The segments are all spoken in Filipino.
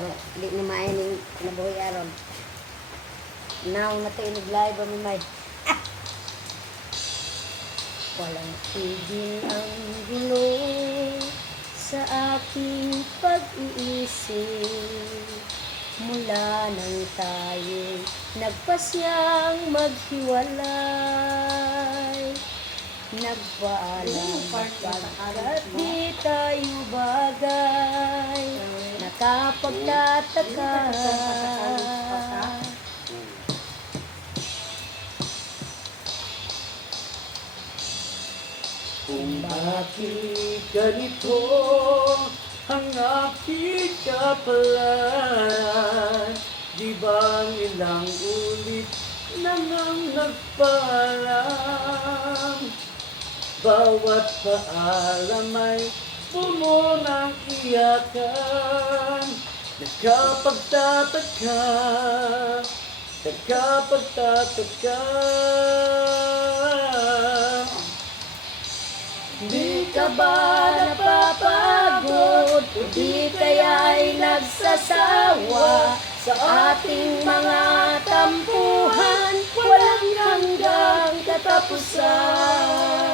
Bro, di na maining kinabuhi aron. Now na tayo nag-live ba may walang tigil ang gulo sa aking pag-iisip. Mula nang tayo'y nagpasyang maghiwalay, nagpaalam pagkat di tayo bagay, nakapagtataka. Kung bakit ganito ang aking kapalaran, di bang ilang ulit namang nagpaalam? Bawat paalam ay pumunang iyakan. Nakapagtataka, nakapagtataka. Di ka ba napapagod o di kaya'y nagsasawa sa ating mga tampuhan, walang hanggang katapusan?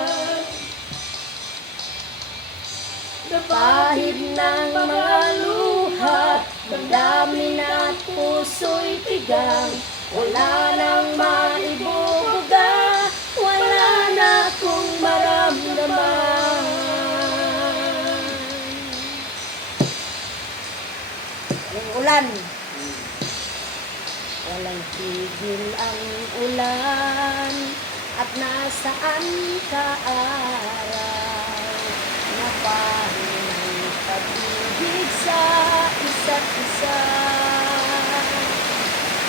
Pahid ng mga luha, damdamin at puso'y tigang, wala nang maibubuga, wala na akong maramdaman. Ang ulan, walang tigil ang ulan, at nasaan ka araw, napahinang pag-ibig sa isa't isa.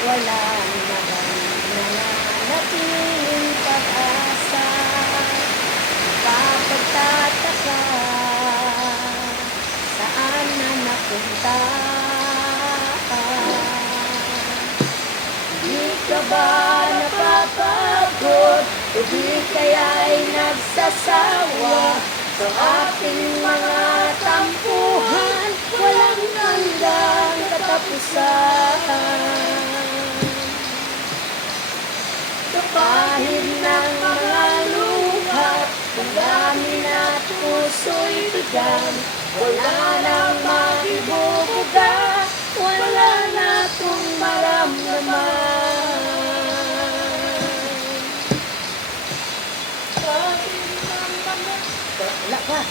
Wala na bang nananatiling pag-asa, napapagtataka, saan na napunta? Di ka ba napapagod o di kaya'y nagsasawa sa ating mga tampuhan, walang hanggang katapusan? Pahid ng mga luha, damdamin at puso'y bigang, wala nang maibubuga, wala na akong maramdaman. Pahid ng mga... Wala ka.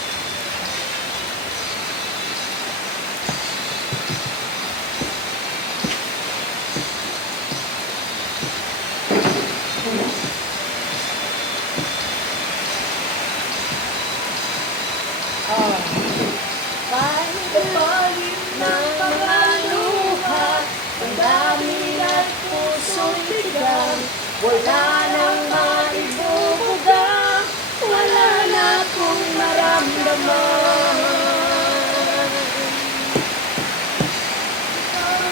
Pahid ng mga luha, damdamin at puso'y bigang, wala nang maibubuga, wala na akong maramdaman.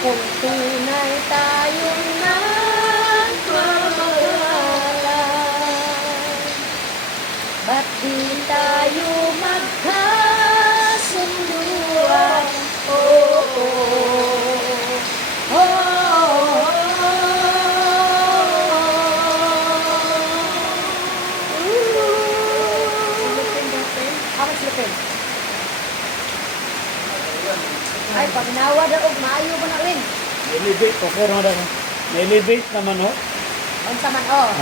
Kung tunay tayong nagmamahalan, ba't di tayo magkasunduan? Oh, oh, oh, ay, pag nawa daw, maayo mo na rin. Elevate, okay naman. Elevate naman, oh. Ang saman, oh.